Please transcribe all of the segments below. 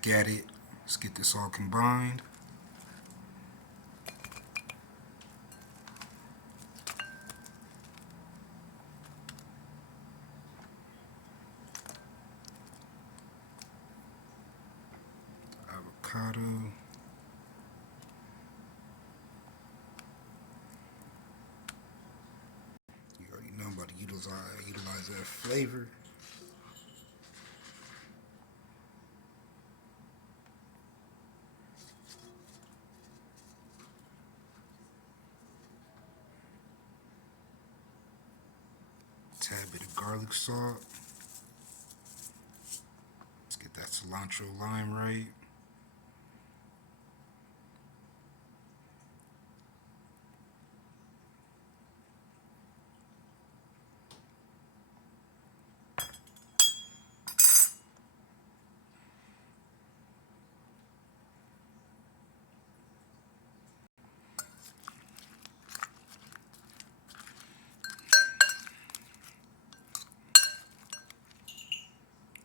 back at it. Let's get this all combined. Avocado. You already know I'm about to utilize that flavor. Tad bit of garlic salt. Let's get that cilantro lime right.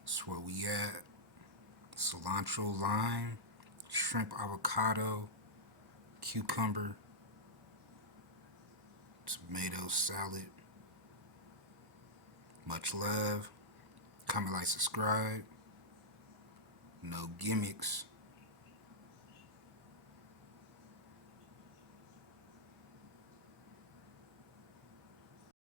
That's where we at. Cilantro lime, shrimp avocado, cucumber, tomato salad. Much love. Comment, like, subscribe. No gimmicks.